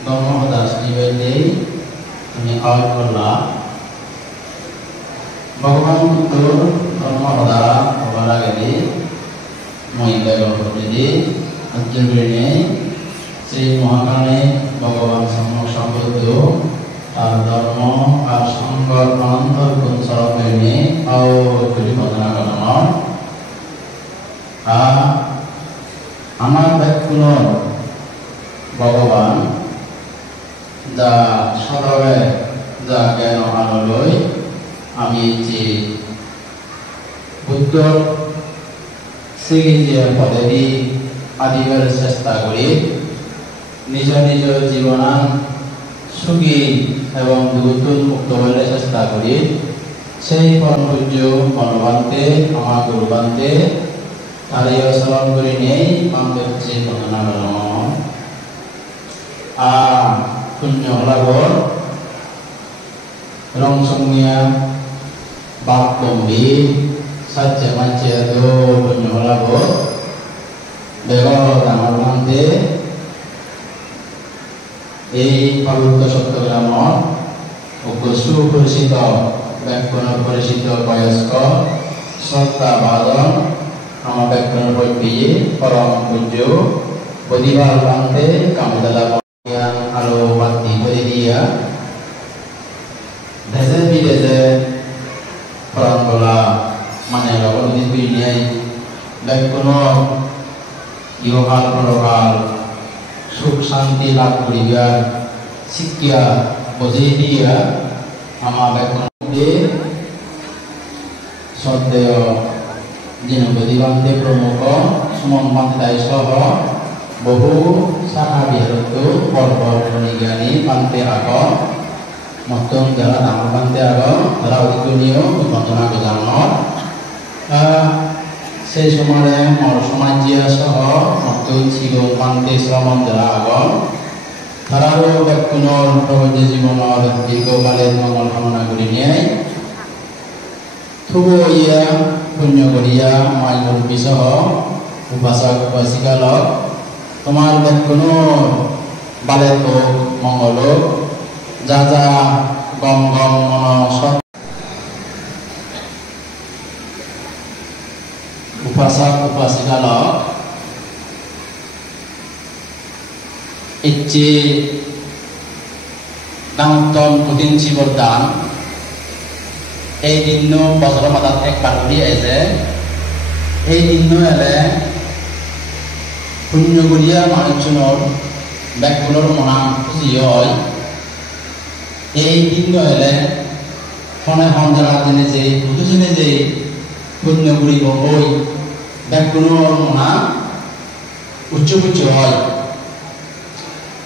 ধর্মদাস নিবেদে আমি আওয়াজ করলাম ভগবান বুদ্ধ ধর্মদা হবার আগে মই দেবী অর্জুনে শ্রী মহাকালে ভগবান সম্বুদ্ধ আর ধর্ম আর সংঘর অনন্তর গুণ স্বরূপে আওয়াজ ঘোষণা করানো আমার ব্যাকুল ভগবান যা সদবে যা জ্ঞান আলোয় আমি যে বুদ্ধ শ্রীজীর পদেরই আদিবার চেষ্টা করি নিজ নিজ জীবনান সুখী এবং দুর্গুণ মুক্ত হলে চেষ্টা করি সেই পরম পূজ্য মনোবান্তে আমার গুরুবান্তে তারই স্মরণ করে নেই আমাদের যে ঘটনা পুণ্য হলাগর রং সংজ্ঞা বাপ গম্ভী সাজ্জা মাঞ্চে পুণ্য হলাগর আমার মধ্যে এই পবিত্র সত্যগ্রামর সুপরিচিত ব্যাকরণ পরিচিত বয়স্ক শ্রদ্ধা বাদন আমার ব্যাকরণ বৈপিয়ে পরম পূজ্য বদিবার প্রান্তে কামদালা আলো বাতি করে দিয়া দেশে বিদেশে পরম্পরা মানে রবনদী দুনিয়ায় ব্যাকরণ ইহকাল পরকাল সুখ শান্তি লাভ করিবার শিক্ষা বুঝিয়ে দিয়া আমার ব্যাকরণদের শ্রদ্ধেয় দিনবদিবান্তে প্রমুখ সুমন পান্তাই সহ বহু শাখা বিহারত পর্বজ্ঞানী পান্তে আগ মতন যারা ডাঙর পান্তে আগ তারা অধিকনীয় ঘটনা গোজানোর সেই সময়ে মর সমাজিয়া সহ নতুন জীবন পান্তে শ্রমণ যারা আগ তারাও ব্যাকুণর প্রবঞ্চ জীবনের দীর্ঘকালের মঙ্গল কামনা করি নিয়ে থুব ইয়া পুণ্য করিয়া মাই মুরব্বী সহ উপাসক উপাসিকালক তোমার ব্যাকুণর বালে তো মঙ্গল যা যা গম গম মন সৎ উপাসক উপাসিকালক ইচ্ছে ডাঙতন কঠিন শিবর দান এই দিন বছর মাতাত একবার করে আছে এই দিন এলে পুণ্য করিয়া মানুষজনের ব্যাকুণর মনা খুশি হয় এই দিন এলে হনে হন যারা জেনে যে বুঝে যে পুণ্য করিব ওই ব্যাকুণর মনা উচ্চ হয়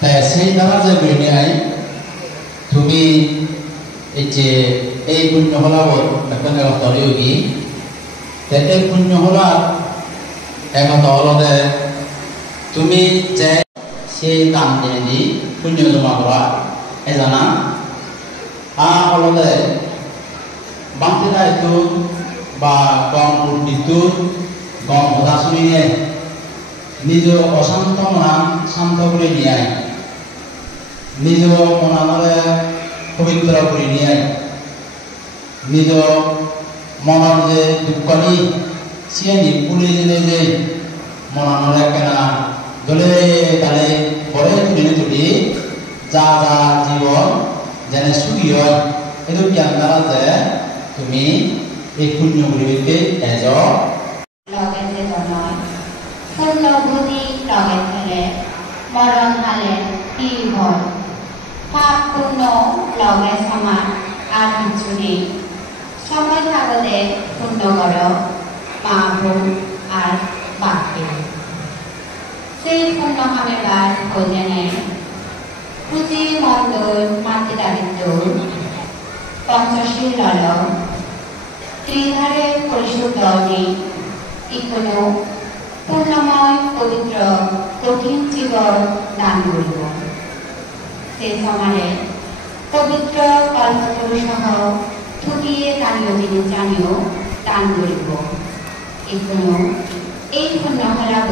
তাই সেই দ্বারা যে বই নেয় তুমি এই যে এই পুণ্য হলাবর এখন তরয়োগী এই পুণ্য হলা এখন হলদে তুমি যে সেই দাম দিয়ে দি পুণ্য জমা করা এ জানা হলদে বাঁধতে দায়িত্ব বা গম উদ্দিত গম হতা শুনিয়ে নিজ অশান্ত মনা শান্ত করে নিয়ে নিজ মনানরে পবিত্র করে নিয়ে নিজ মনের যে দুঃখনি সিয়ানি পুলি দিলে যে মনানরে কেনা দলে তালে পরে তুলি যা যা জীবন যেন সুখী হয় এই জ্ঞান দ্বারা যে তুমি এই পুণ্য গুলিকে এজ পূর্ণভূতি লগে ফেলে মরণ হালে কি হয় পাপ পূর্ণ লগে সমান আর কিছু নেই সময় থাকলে পূর্ণ কর মা বোন আর বাকি সেই পূর্ণ হবে বার হয়ে নেয় পুঁজি মন্দর মাতৃ দারিদ্র পঞ্চশীল লল ত্রিধারে পরিশুদ্ধ নেই ইকোনো পূর্ণময় পবিত্র কঠিন জীবন দান করিব সে সমানে পবিত্র কল্পতরু সহ ঠুকিয়ে দানীয় জিনিস জানিও দান করিব এখনো এই পুণ্য হলাব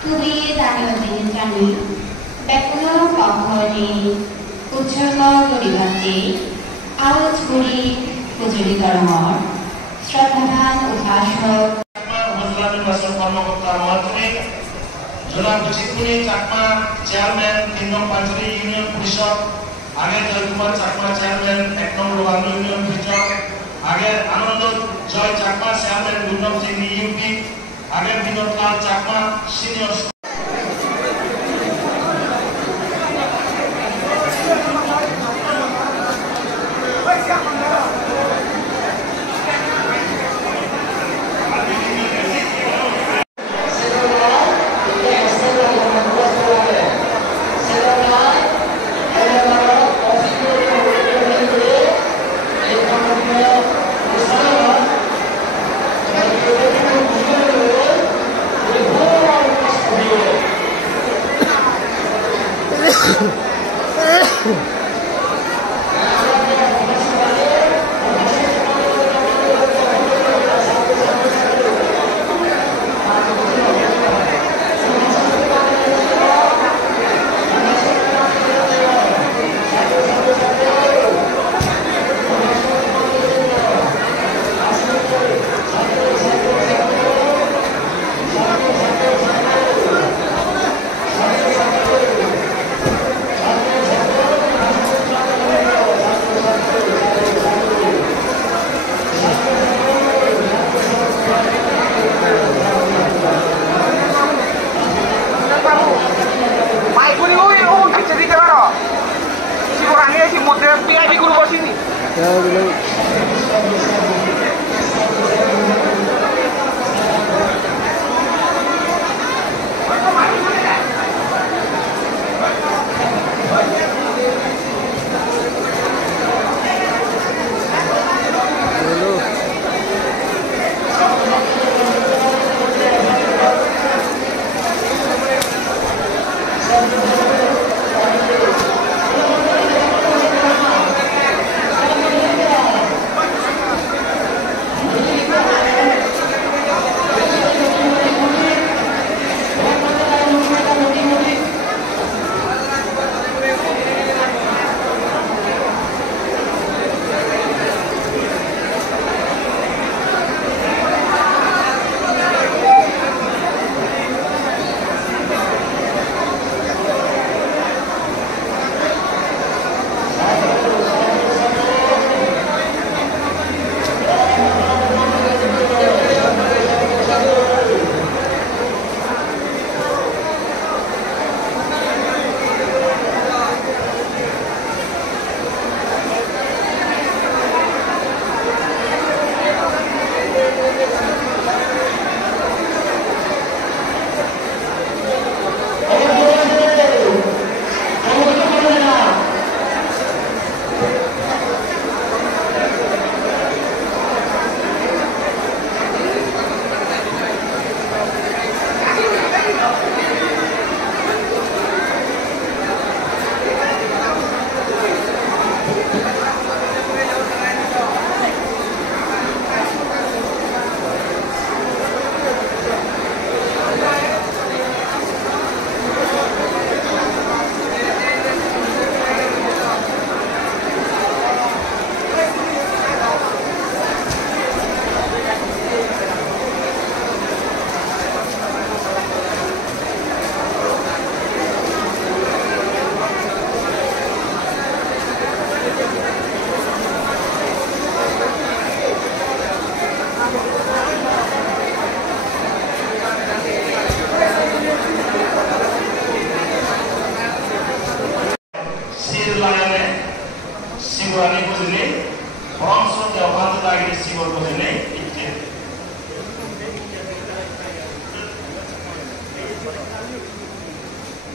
ঠুকিয়ে দানীয় জিনিস জানি ব্যাকুণ অখনি উৎসৰ্গ কৰিবাতে আউজগুৰি হুজুৰি ধৰ্মৰ শ্ৰদ্ধাৱান উপাসক কৰ্মকৰ্তা মহাত্মী জনাব জিতকুনি চাকমা চেয়ারম্যান 3 নং পাঁচলি ইউনিয়ন পরিষদ আগে জয়কুমার চাকমা চেয়ারম্যান 1 নং লোহান্দ ইউনিয়ন পরিষদ আগে আনন্দ জয় চাকমা চেয়ারম্যান 2 নং সিংনি ইউপি আগে বিনোদ লাল চাকমা সিনিয়র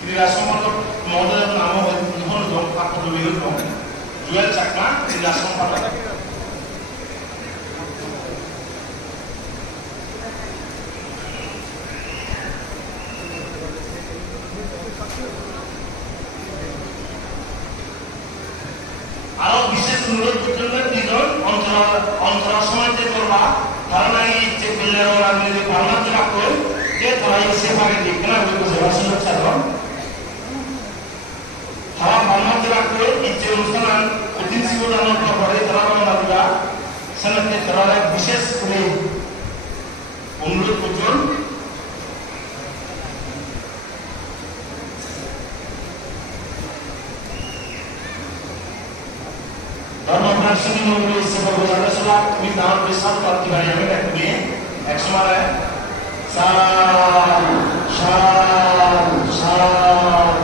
ক্রীড়া সম্পাদক মহোদয়ের নাম হল জুয়েল চাকমা ক্রীড়া সম্পাদক। আরো বিশেষ অনুরোধ করবেন দুজন অন্তরা সমাজে করবা ধারণা ইচ্ছে করলে ওরা যদি ভাবনা জমা করে যে তারা সে ভাগে দেখবে না ওই বসে রাসূল ছাড়ো অনুষ্ঠান কঠিন জীবনের ব্যাপারে তারা আমরা সানাতে তারা বিশেষ করে অনুরোধ করছেন धर्मप्राण मंगल सेवा गुजारा सुना तुम्हें दान पे सब बात की बारे में रखते हैं एक समारा है शांत शांत शांत